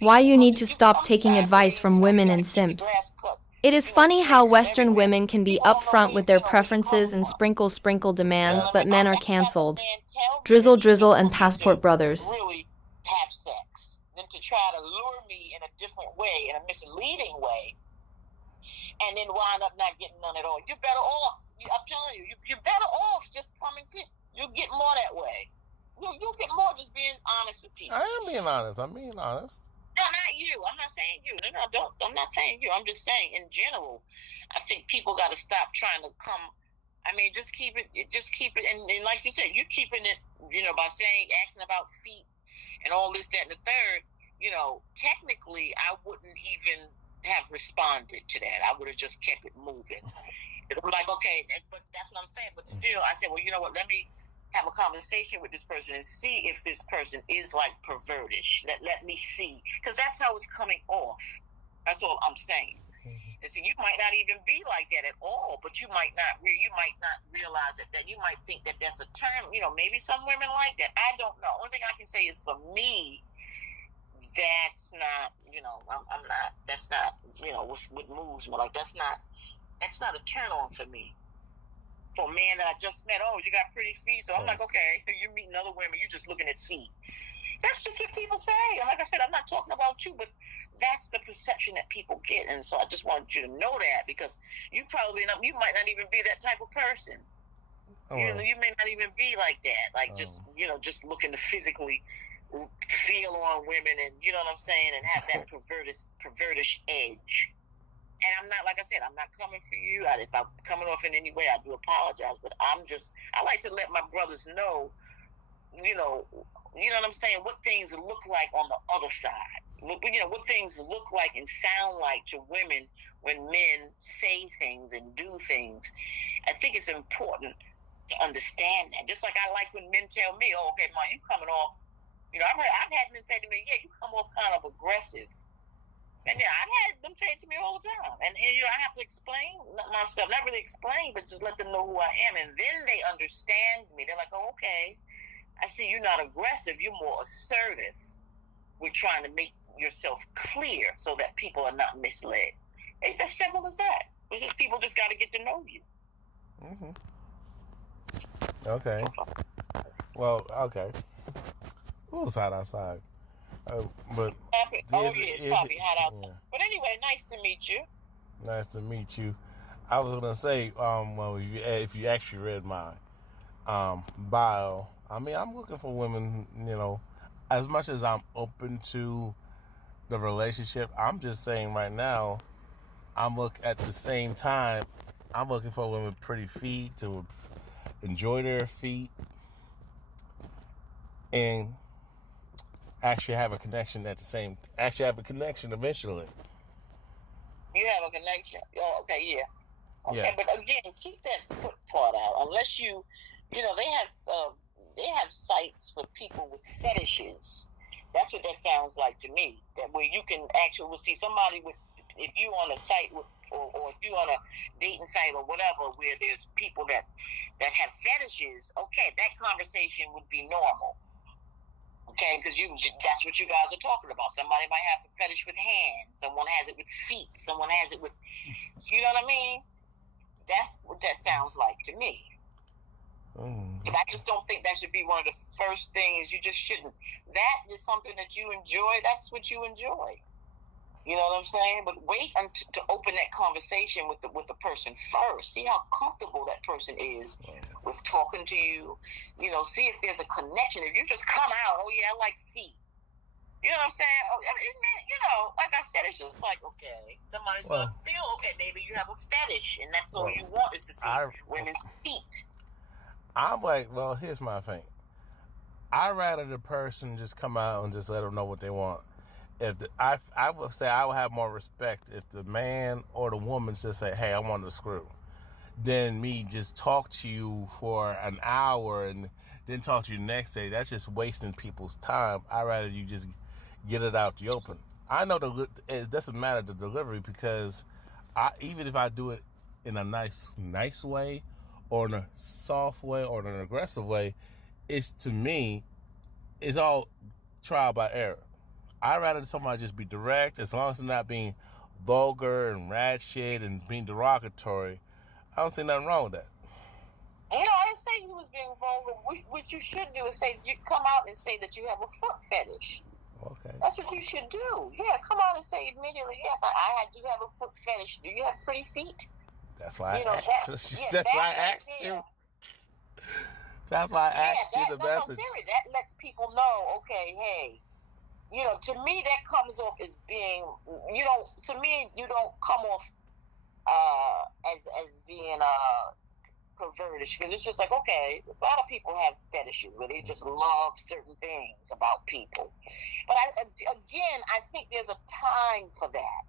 Why People you need wasn't to you stop come taking advice sideways, from you women gotta and keep your simps. grass cut. It is funny how Simps is Western everywhere. women can be People don't know upfront with their where you coming preferences and from. sprinkle You know demands, what I but mean? men are I'd rather a cancelled. man tell me that Drizzle, he's drizzle, just and looking passport to brothers. really have sex than to try to lure me in a different way, in a misleading way, and then wind up not getting none at all. You're better off. I'm telling you, you're better off just coming clean. You'll get more that way. You'll get more just being honest with I people. am being honest. I'm being honest. No, not you. I'm not saying you. No, don't. I'm not saying you. I'm just saying in general. I think people got to stop trying to come. I mean, just keep it. Just keep it. And like you said, you're keeping it. By saying, asking about feet and all this, that, and the third. Technically, I wouldn't even have responded to that. I would have just kept it moving. I'm like, okay, but that's what I'm saying. But still, I said, well, you know what? Let me have a conversation with this person and see if this person is like pervertish. Let me see, because that's how it's coming off. That's all I'm saying. And so you might not even be like that at all, but you might not realize that you might think that that's a term. Maybe some women like that. I don't know. Only thing I can say is for me, that's not. I'm not. That's not. What moves me. Like that's not a turn on for me. For a man that I just met, oh, you got pretty feet. So I'm like, okay, you're meeting other women, you're just looking at feet. That's just what people say. And like I said, I'm not talking about you, but that's the perception that people get. And so I just wanted you to know that, because you might not even be that type of person. You may not even be like that. Like just looking to physically feel on women, and you know what I'm saying, and have that pervertish edge. And I'm not, like I said, I'm not coming for you. If I'm coming off in any way, I do apologize. But I like to let my brothers know, what I'm saying, what things look like on the other side. What things look like and sound like to women when men say things and do things. I think it's important to understand that. Just like I like when men tell me, oh, okay, Mom, you coming off, I've had men say to me, yeah, you come off kind of aggressive. And yeah, I've had them say it to me all the time. And I have to explain myself, not really explain, but just let them know who I am. And then they understand me. They're like, oh, okay, I see you're not aggressive. You're more assertive. We're trying to make yourself clear so that people are not misled. It's as simple as that. It's just people just got to get to know you. Mm-hmm. Okay. Well, okay. Ooh, it's hot outside. But Oh, yeah, it's probably hot out there. yeah. But anyway, nice to meet you. Nice to meet you. I was gonna say, well, if you actually read my bio, I mean, I'm looking for women. As much as I'm open to the relationship, I'm just saying right now, at the same time, I'm looking for women with pretty feet to enjoy their feet and actually have a connection eventually. You have a connection. Oh, okay, yeah. Okay, Yeah. but again, keep that foot part out. Unless they have sites for people with fetishes. That's what that sounds like to me. That where you can actually see somebody with, if you on a site with, or if you on a dating site or whatever, where there's people that have fetishes. Okay, that conversation would be normal. Okay, because that's what you guys are talking about. Somebody might have a fetish with hands. Someone has it with feet. Someone has it with, you know what I mean? That's what that sounds like to me. Because I just don't think that should be one of the first things. You just shouldn't. That is something that you enjoy. That's what you enjoy. You know what I'm saying? But wait to open that conversation with the person first. See how comfortable that person is with talking to you. See if there's a connection. If you just come out, oh yeah, I like feet. You know what I'm saying? Oh, like I said, it's just like, okay, somebody's gonna feel, okay, maybe you have a fetish, and that's all you want is to see women's feet. I'm like, well, here's my thing. I'd rather the person just come out and just let them know what they want. I would say I would have more respect if the man or the woman just say, hey, I want to screw, than me just talk to you for an hour and then talk to you the next day. That's just wasting people's time. I'd rather you just get it out the open. I know it doesn't matter the delivery, because even if I do it in a nice way, or in a soft way, or in an aggressive way, to me, it's all trial by error. I'd rather somebody just be direct, as long as it's not being vulgar and ratchet and being derogatory. I don't see nothing wrong with that. I didn't say you was being vulgar. What you should do is say, you come out and say that you have a foot fetish. Okay. That's what you should do. Yeah, come out and say immediately, yes, I do have a foot fetish. Do you have pretty feet? That's why You know, I asked. That's why I asked you. That's why I asked you the message. Seriously, that lets people know, okay, hey, to me that comes off as being, to me you don't come off as being pervertish, because it's just like, okay, a lot of people have fetishes where they just love certain things about people. But I think there's a time for that.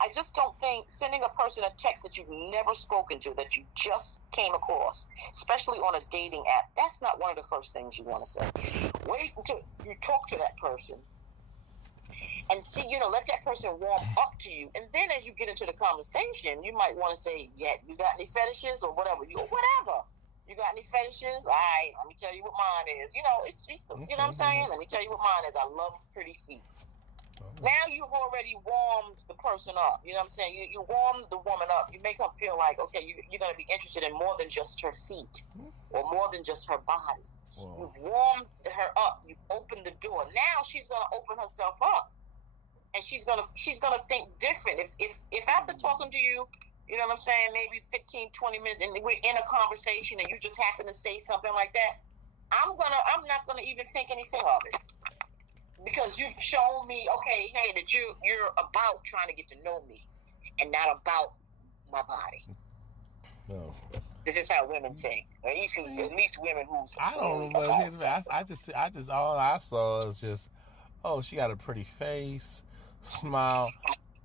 I just don't think sending a person a text that you've never spoken to, that you just came across, especially on a dating app, that's not one of the first things you want to say. Wait until you talk to that person and see, let that person warm up to you. And then as you get into the conversation, you might want to say, yeah, you got any fetishes or whatever. Whatever. You got any fetishes? All right, let me tell you what mine is. It's just, you know what I'm saying? Let me tell you what mine is. I love pretty feet. Now you've already warmed the person up. You know what I'm saying? You warm the woman up. You make her feel like, okay, you're going to be interested in more than just her feet or more than just her body. Whoa. You've warmed her up. You've opened the door. Now she's going to open herself up, and she's going to think different. If after talking to you, you know what I'm saying, maybe 15, 20 minutes, and we're in a conversation, and you just happen to say something like that, I'm not going to even think anything of it. Because you've shown me, okay, hey, that you're about trying to get to know me and not about my body. No. This is how women think. Or at least women who's... I don't know. I just all I saw is just, oh, she got a pretty face, smile.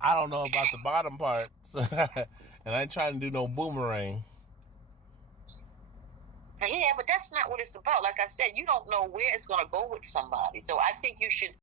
I don't know about the bottom part. And I ain't trying to do no boomerang. Yeah, but that's not what it's about. Like I said, you don't know where it's going to go with somebody. So I think you should